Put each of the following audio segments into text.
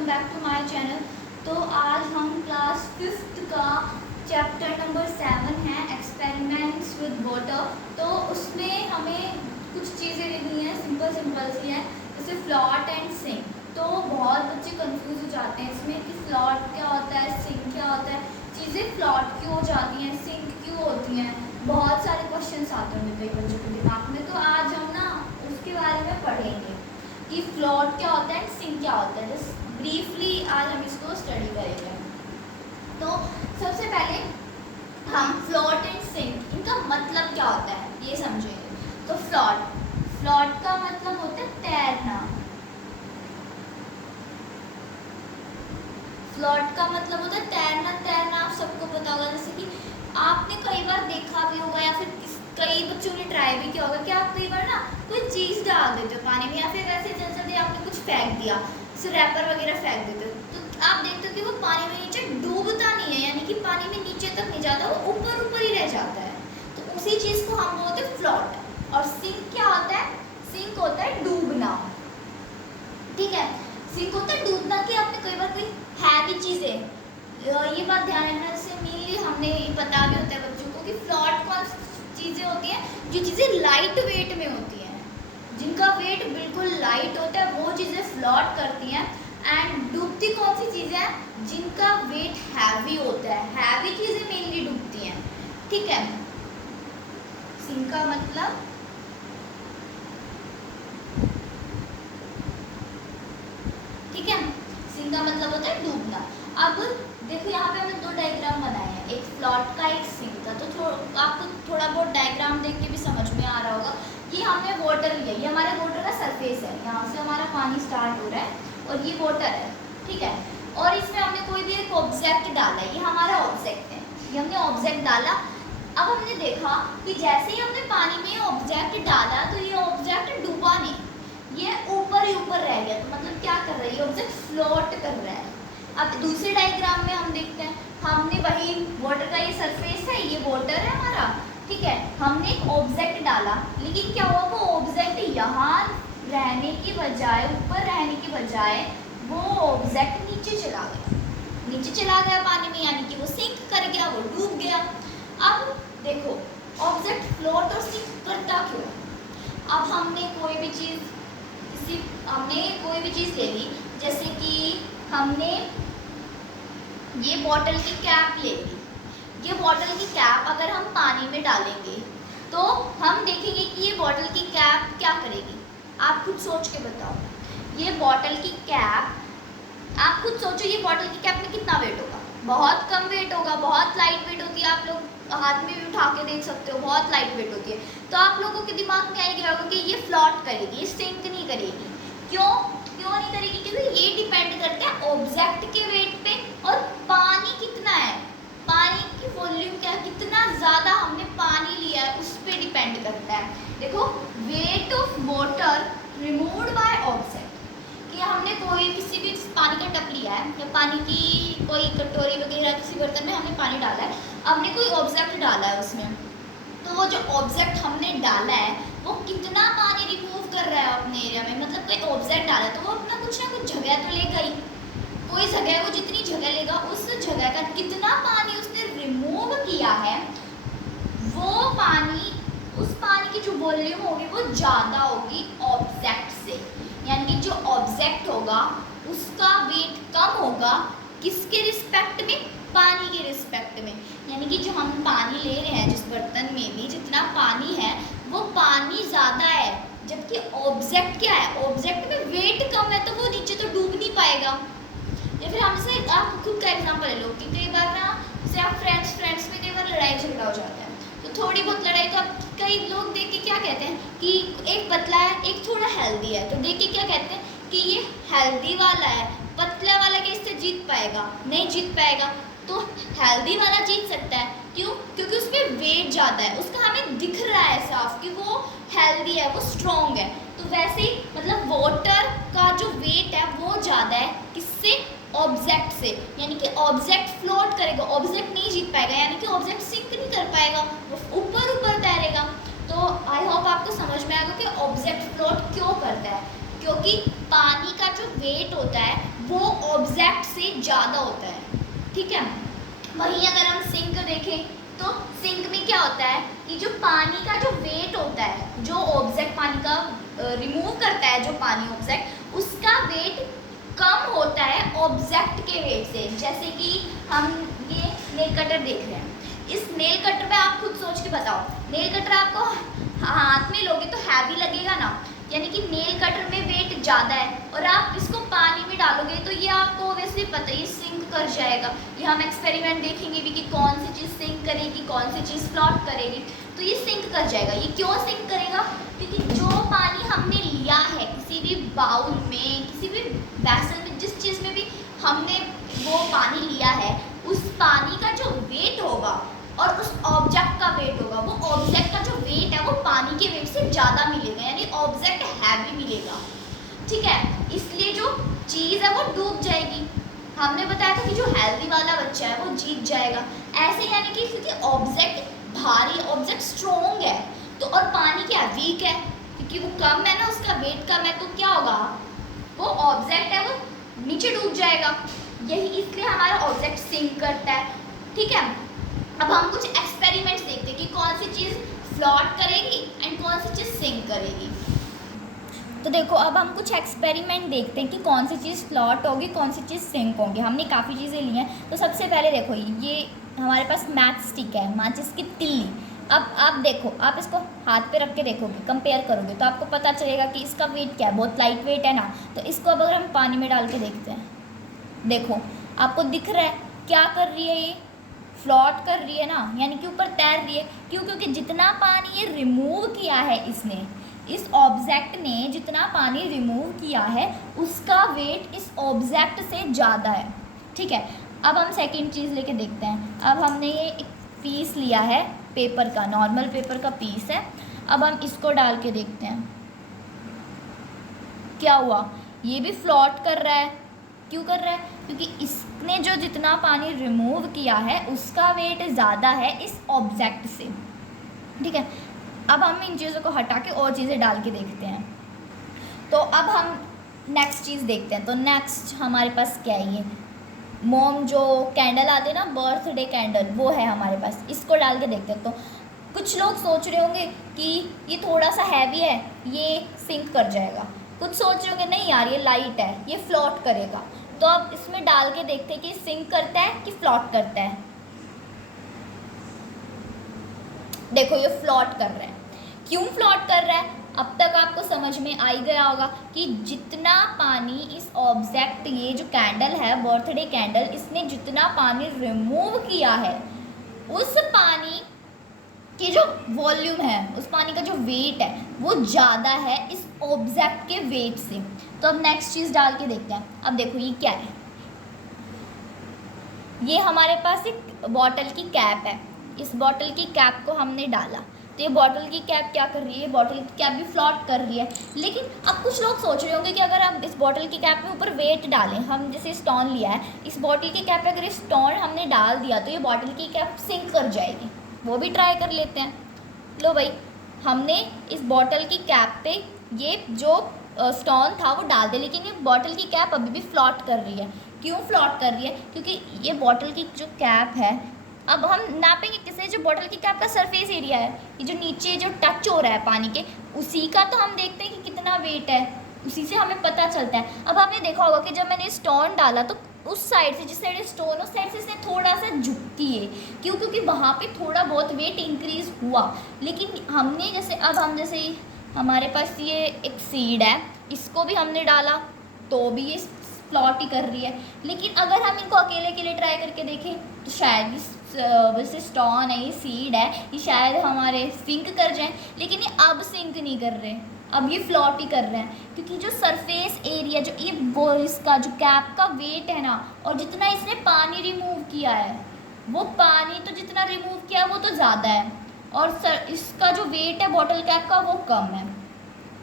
Welcome back to my channel. तो आज हम क्लास 5th का चैप्टर नंबर 7 है एक्सपेरिमेंट्स विद वाटर। तो उसमें हमें कुछ चीज़ें देनी है, सिंपल सी है, जैसे फ्लॉट एंड सिंक। तो बहुत बच्चे कंफ्यूज हो जाते हैं इसमें कि फ्लॉट क्या होता है, सिंक क्या होता है, चीज़ें फ्लॉट क्यों हो जाती हैं, सिंक क्यों होती हैं। बहुत सारे क्वेश्चन आते होंगे कई बच्चों के दिमाग में। तो आज हम ना उसके बारे में पढ़ेंगे कि फ्लॉट क्या होता है, सिंक क्या होता है। जस्ट ब्रीफली आज हम इसको स्टडी करेंगे। तो सबसे पहले हम फ्लॉट एंड सिंक, इनका मतलब क्या होता है ये समझेंगे। तो फ्लॉट का मतलब होता है तैरना। फ्लॉट का मतलब होता है तैरना आप सबको पता होगा। जैसे कि आपने कई बार देखा भी होगा या फिर कई बच्चों ने ट्राई भी किया होगा कि आप कई बार ना कोई चीज़ डाल देते हो पानी में, या फिर वैसे जैसे आपने कुछ फेंक दिया, जैसे रैपर वगैरह फेंक देते हो, तो आप देखते हो कि वो पानी में नीचे डूबता नहीं है, यानी कि पानी में नीचे तक नहीं जाता, वो ऊपर ही रह जाता है। तो उसी चीज़ को हम बोलते हैं फ्लॉट। और सिंक क्या होता है? सिंक होता है डूबना। ठीक है, सिंक होता है डूबना। कि आपने कई बार कोई हैवी चीज़ें, ये बात ध्यान रखना, जैसे मेनली हमने पता भी होता है बच्चों को कि फ्लॉट कौन चीज़ें होती हैं, जो चीज़ें लाइट वेट में होती हैं, जिनका वेट बिल्कुल लाइट होता है, वो चीज़ें फ्लॉट करती हैं। एंड डूबती कौन सी चीज़ें हैं? जिनका वेट हैवी होता है, हैवी चीज़ें मेनली डूबती हैं। ठीक है, सिंक का मतलब ठीक है, सिंक का मतलब होता है डूबना। अब देखो यहाँ पे हमने दो डायग्राम बनाए हैं, एक फ्लॉट का एक सिंक का। तो आपको थोड़ा बहुत डायग्राम देख के भी समझ में आ रहा होगा। ये हमने वाटर लिया, ये हमारे वाटर का सरफेस है, यहाँ से हमारा पानी स्टार्ट हो रहा है और ये वाटर है। ठीक है, और इसमें हमने कोई भी एक ऑब्जेक्ट डाला है, ये हमारा ऑब्जेक्ट है, ये हमने ऑब्जेक्ट डाला। अब हमने देखा कि जैसे ही हमने पानी में ऑब्जेक्ट डाला तो ये ऑब्जेक्ट डूबा नहीं, ये ऊपर ही ऊपर रह गया। तो मतलब क्या कर रहा है, ये ऑब्जेक्ट फ्लोट कर रहा है। अब दूसरे डायग्राम में हम देखते हैं, हमने वही वाटर का ये सरफेस है, ये वाटर है हमारा। ठीक है, हमने एक ऑब्जेक्ट डाला, लेकिन क्या हुआ, वो ऑब्जेक्ट यहाँ रहने की बजाय, ऊपर रहने की बजाय वो ऑब्जेक्ट नीचे चला गया पानी में, यानी कि वो सिंक कर गया, वो डूब गया। अब देखो, ऑब्जेक्ट फ्लोट और सिंक करता क्यों? अब हमने कोई भी चीज़ ले ली, जैसे कि हमने ये बॉटल की कैप ले ली। ये बॉटल की कैप अगर हम पानी में डालेंगे तो हम देखेंगे कि ये बॉटल की कैप क्या करेगी। आप खुद सोच के बताओ, ये बॉटल की कैप, आप खुद सोचो, ये बॉटल की कैप में कितना वेट होगा? बहुत कम वेट होगा, बहुत लाइट वेट होती है। आप लोग हाथ में भी उठा के देख सकते हो, बहुत लाइट वेट होती है। तो आप लोगों के दिमाग में आएगा कि ये फ्लॉट करेगी, ये सिंक नहीं करेगी। क्यों नहीं करेगी? क्योंकि ये डिपेंड करता है ऑब्जेक्ट के वेट पे और पानी कितना है, पानी की वॉल्यूम क्या, कितना ज़्यादा हमने पानी लिया है उस पर डिपेंड करता है। देखो, weight of water removed by object, कि हमने कोई किसी भी पानी का टप लिया है या पानी की कोई कटोरी वगैरह किसी बर्तन में हमने पानी डाला है, हमने कोई ऑब्जेक्ट डाला है उसमें, तो वो जो ऑब्जेक्ट हमने डाला है वो कितना पानी रिमूव कर रहा है अपने एरिया में। मतलब कोई ऑब्जेक्ट डाला है तो वो अपना कुछ ना कुछ जगह तो लेगा ही, कोई जगह, वो जितनी जगह लेगा उस जगह का कितना पानी उसने रिमूव किया है, वो पानी, उस पानी की जो वॉल्यूम होगी वो ज़्यादा होगी ऑब्जेक्ट से। यानी कि जो ऑब्जेक्ट होगा उसका वेट कम होगा, किसके रिस्पेक्ट में? पानी के रिस्पेक्ट में। यानी कि जो हम पानी ले रहे हैं, जिस बर्तन में भी जितना पानी है वो पानी ज़्यादा है, जबकि ऑब्जेक्ट क्या है, ऑब्जेक्ट में वेट कम है, तो वो नीचे तो डूब नहीं पाएगा। या फिर हमसे आप खुद का एग्जाम्पल ले लो कि कई बार ना, जैसे आप फ्रेंड्स में कई बार लड़ाई झगड़ा हो जाता है, तो थोड़ी बहुत लड़ाई, तो आप कई लोग देख के क्या कहते हैं कि एक पतला है एक थोड़ा हेल्दी है, तो देख के क्या कहते हैं कि ये हेल्दी वाला है, पतला वाला क्या इससे जीत पाएगा? नहीं जीत पाएगा। तो हेल्दी वाला जीत सकता है, क्यों? क्योंकि उसमें वेट ज़्यादा है, उसका हमें दिख रहा है साफ कि वो हेल्दी है, वो स्ट्रॉन्ग है। तो वैसे ही मतलब वाटर का जो वेट है वो ज़्यादा है, किससे? ऑब्जेक्ट से। यानी कि ऑब्जेक्ट फ्लोट करेगा, ऑब्जेक्ट नहीं जीत पाएगा, यानी कि ऑब्जेक्ट सिंक नहीं कर पाएगा, वो ऊपर तैरेगा। तो आई होप आपको समझ में आएगा कि ऑब्जेक्ट फ्लोट क्यों करता है। क्योंकि पानी का जो वेट होता है वो ऑब्जेक्ट से ज़्यादा होता है, ठीक है। वहीं अगर हम सिंक देखें तो सिंक में क्या होता है कि जो पानी का जो वेट होता है, जो ऑब्जेक्ट पानी का रिमूव करता है, जो पानी ऑब्जेक्ट, उसका वेट कम होता है ऑब्जेक्ट के वेट से। जैसे कि हम ये नेल कटर देख रहे हैं, इस नेल कटर पे आप खुद सोच के बताओ, नेल कटर आपको हाथ में लोगे तो हैवी लगेगा ना, यानी कि नेल कटर में वेट ज़्यादा है, और आप इसको पानी में डालोगे तो ये आपको ऑब्वियसली पता ही सिंक कर जाएगा। ये हम एक्सपेरिमेंट देखेंगे भी कि कौन सी चीज़ सिंक करेगी, कौन सी चीज़ फ्लोट करेगी, तो ये सिंक कर जाएगा। ये क्यों सिंक करेगा? क्योंकि जो पानी हमने लिया है किसी भी बाउल में, किसी भी वैसल में, जिस चीज़ में भी हमने वो पानी लिया है, उस पानी का जो वेट होगा और उस ऑब्जेक्ट का वेट होगा, वो ऑब्जेक्ट का जो वेट है वो पानी के वेट से ज़्यादा मिलेगा, यानी ऑब्जेक्ट हैवी मिलेगा, ठीक है। इसलिए जो चीज़ है वो डूब जाएगी। हमने बताया था कि जो हेल्दी वाला बच्चा है वो जीत जाएगा। ऐसे यानी कि क्योंकि ऑब्जेक्ट भारी, ऑब्जेक्ट स्ट्रॉन्ग है, तो और पानी क्या वीक है, क्योंकि वो कम है ना, उसका वेट कम है, तो क्या होगा, वो ऑब्जेक्ट है वो नीचे डूब जाएगा। यही इसलिए हमारा ऑब्जेक्ट सिंक करता है, ठीक है। अब हम कुछ एक्सपेरिमेंट्स देखते हैं कि कौन सी चीज़ फ्लोट करेगी एंड कौन सी चीज़ सिंक करेगी। तो देखो अब हम कुछ एक्सपेरिमेंट देखते हैं कि कौन सी चीज़ फ्लोट होगी, कौन सी चीज़ सिंक होगी। हमने काफ़ी चीज़ें ली हैं। तो सबसे पहले देखो, ये हमारे पास मैच स्टिक है, माचिस की तिल्ली। अब आप देखो, आप इसको हाथ पे रख के देखोगे, कंपेयर करोगे तो आपको पता चलेगा कि इसका वेट क्या है, बहुत लाइट वेट है ना। तो इसको अब अगर हम पानी में डाल के देखते हैं, देखो आपको दिख रहा है क्या कर रही है, ये फ्लोट कर रही है ना, यानी कि ऊपर तैर रही है। क्यों? क्योंकि जितना पानी ये रिमूव किया है इसने, इस ऑब्जेक्ट ने जितना पानी रिमूव किया है उसका वेट इस ऑब्जेक्ट से ज़्यादा है, ठीक है। अब हम सेकंड चीज़ लेके देखते हैं। अब हमने ये एक पीस लिया है पेपर का, नॉर्मल पेपर का पीस है। अब हम इसको डाल के देखते हैं क्या हुआ। ये भी फ्लोट कर रहा है। क्यों कर रहा है? क्योंकि इसने जो जितना पानी रिमूव किया है उसका वेट ज़्यादा है इस ऑब्जेक्ट से, ठीक है। अब हम इन चीज़ों को हटा के और चीज़ें डाल के देखते हैं। तो अब हम नेक्स्ट चीज़ देखते हैं। तो नेक्स्ट हमारे पास क्या है, ये मोम जो कैंडल आते हैं ना, बर्थडे कैंडल, वो है हमारे पास। इसको डाल के देखते हैं। तो कुछ लोग सोच रहे होंगे कि ये थोड़ा सा हैवी है, ये सिंक कर जाएगा। कुछ सोच रहे होंगे नहीं यार ये लाइट है, ये फ्लोट करेगा। तो अब इसमें डाल के देखते हैं कि सिंक करता है कि फ्लोट करता है। देखो ये फ्लोट कर रहा है। क्यों फ्लोट कर रहा है? अब तक आपको समझ में आ ही गया होगा कि जितना पानी इस ऑब्जेक्ट, ये जो कैंडल है बर्थडे कैंडल, इसने जितना पानी रिमूव किया है उस पानी की जो वॉल्यूम है, उस पानी का जो वेट है वो ज़्यादा है इस ऑब्जेक्ट के वेट से। तो अब नेक्स्ट चीज़ डाल के देखते हैं। अब देखो ये क्या है, ये हमारे पास एक बॉटल की कैप है। इस बॉटल की कैप को हमने डाला, तो ये बॉटल की कैप क्या कर रही है, बॉटल की कैप भी फ्लोट कर रही है। लेकिन अब कुछ लोग सोच रहे होंगे कि अगर आप इस बॉटल की कैप में ऊपर वेट डालें, हम जैसे स्टोन लिया है, इस बॉटल की कैप पे अगर स्टोन हमने डाल दिया तो ये बॉटल की कैप सिंक कर जाएगी। वो भी ट्राई कर लेते हैं। लो भाई, हमने इस बॉटल की कैप पे ये जो स्टोन था वो डाल दिया, लेकिन ये बॉटल की कैप अभी भी फ्लोट कर रही है। क्यों फ्लोट कर रही है? क्योंकि ये बॉटल की जो कैप है, अब हम नापेंगे किसे, जो बॉटल की कैप का सरफेस एरिया है, ये जो नीचे जो टच हो रहा है पानी के, उसी का तो हम देखते हैं कि कितना वेट है, उसी से हमें पता चलता है। अब आपने देखा होगा कि जब मैंने स्टोन डाला तो उस साइड से, जिस साइड स्टोन, उस साइड से इसने थोड़ा सा झुकती है। क्यों? क्योंकि वहाँ पे थोड़ा बहुत वेट इंक्रीज हुआ। लेकिन हमने जैसे, अब हम जैसे हमारे पास ये एक सीड है, इसको भी हमने डाला तो भी ये फ्लोट ही कर रही है। लेकिन अगर हम इनको अकेले अकेले ट्राई करके देखें तो शायद वैसे स्टोन है, ये सीड है, ये शायद हमारे सिंक कर जाएं, लेकिन ये अब सिंक नहीं कर रहे, अब ये फ्लोट ही कर रहे हैं। क्योंकि जो सरफेस एरिया, जो ये वो इसका जो कैप का वेट है ना, और जितना इसने पानी रिमूव किया है, वो पानी तो जितना रिमूव किया है वो तो ज़्यादा है, और इसका जो वेट है बॉटल कैप का वो कम है।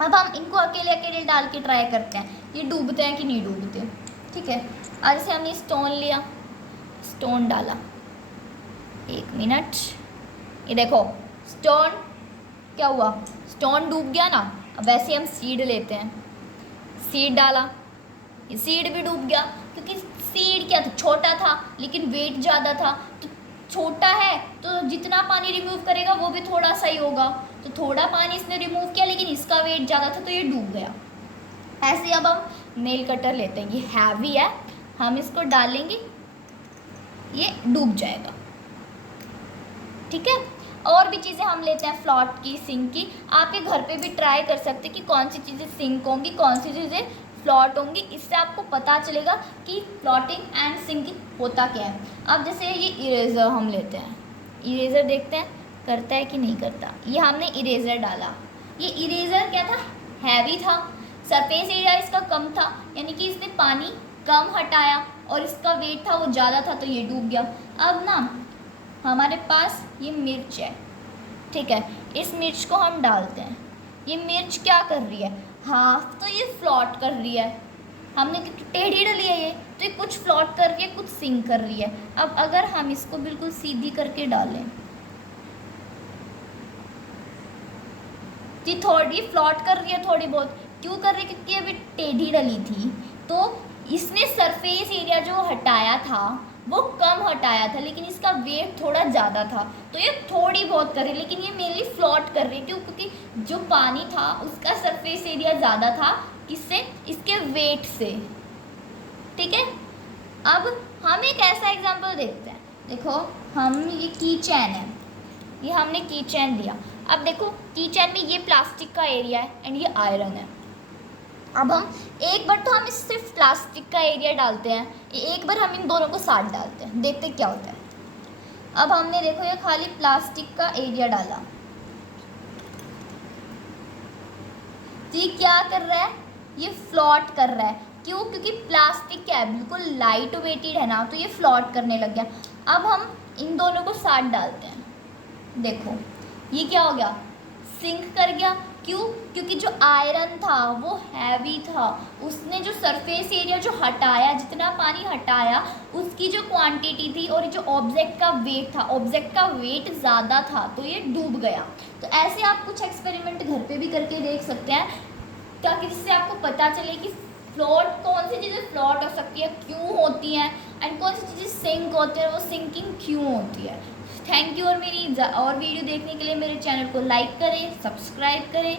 अब हम इनको अकेले अकेले डाल के ट्राई करते हैं, ये डूबते हैं कि नहीं डूबते, ठीक है। आज से हमने स्टोन लिया, स्टोन डाला, 1 मिनट, ये देखो स्टोन क्या हुआ, स्टोन डूब गया ना। अब वैसे हम सीड लेते हैं, सीड डाला, ये सीड भी डूब गया, क्योंकि सीड क्या था, छोटा था लेकिन वेट ज़्यादा था। तो छोटा है तो जितना पानी रिमूव करेगा वो भी थोड़ा सा ही होगा, तो थोड़ा पानी इसने रिमूव किया लेकिन इसका वेट ज़्यादा था तो ये डूब गया। ऐसे अब हम नेल कटर लेते हैं, ये हैवी है, हम इसको डालेंगे, ये डूब जाएगा। ठीक है, और भी चीज़ें हम लेते हैं फ्लॉट की, सिंक की। आप ये घर पे भी ट्राई कर सकते हैं कि कौन सी चीज़ें सिंक होंगी, कौन सी चीज़ें फ्लॉट होंगी। इससे आपको पता चलेगा कि फ्लॉटिंग एंड सिंकिंग होता क्या है। अब जैसे ये इरेज़र हम लेते हैं, इरेज़र देखते हैं करता है कि नहीं करता। ये हमने इरेज़र डाला, ये इरेज़र क्या था, हैवी था, सरफेस एरिया इसका कम था, यानी कि इसने पानी कम हटाया और इसका वेट था वो ज़्यादा था तो ये डूब गया। अब ना हमारे पास ये मिर्च है, ठीक है, इस मिर्च को हम डालते हैं। ये मिर्च क्या कर रही है, हाफ तो ये फ्लॉट कर रही है, हमने टेढ़ी डाली है ये, तो ये कुछ फ्लॉट कर रही है कुछ सिंक कर रही है। अब अगर हम इसको बिल्कुल सीधी करके डालें, ये थोड़ी फ्लॉट कर रही है, थोड़ी बहुत क्यों कर रही है, क्योंकि अभी टेढ़ी डली थी तो इसने सरफेस एरिया जो हटाया था वो कम हटाया था, लेकिन इसका वेट थोड़ा ज़्यादा था तो ये थोड़ी बहुत कर रही है, लेकिन ये मेनली फ्लॉट कर रही है। क्यों, क्योंकि जो पानी था उसका सरफेस एरिया ज़्यादा था, किससे, इसके वेट से। ठीक है, अब हम एक ऐसा एग्जाम्पल देखते हैं। देखो हम, ये की चैन है, ये हमने की चैन दिया। अब देखो की चैन में ये प्लास्टिक का एरिया है एंड ये आयरन है। अब हम एक बार तो हम इस सिर्फ प्लास्टिक का एरिया डालते हैं, एक बार हम इन दोनों को साथ डालते हैं, देखते क्या होता है। अब हमने देखो ये खाली प्लास्टिक का एरिया डाला, तो ये क्या कर रहा है, ये फ्लॉट कर रहा है। क्यों, क्योंकि प्लास्टिक क्या है, बिल्कुल लाइट वेटेड है ना, तो ये फ्लॉट करने लग गया। अब हम इन दोनों को साथ डालते हैं, देखो ये क्या हो गया, सिंक कर गया। क्यों, क्योंकि जो आयरन था वो हैवी था, उसने जो सरफेस एरिया जो हटाया, जितना पानी हटाया उसकी जो क्वांटिटी थी और जो ऑब्जेक्ट का वेट था, ऑब्जेक्ट का वेट ज़्यादा था तो ये डूब गया। तो ऐसे आप कुछ एक्सपेरिमेंट घर पे भी करके देख सकते हैं, ताकि जिससे आपको पता चले कि फ्लॉट, कौन सी चीज़ें फ्लॉट हो सकती है, क्यों होती हैं, एंड कौन सी चीज़ें सिंक होती है, वो सिंकिंग क्यों होती है। थैंक यू, और मेरी और वीडियो देखने के लिए मेरे चैनल को लाइक करें, सब्सक्राइब करें।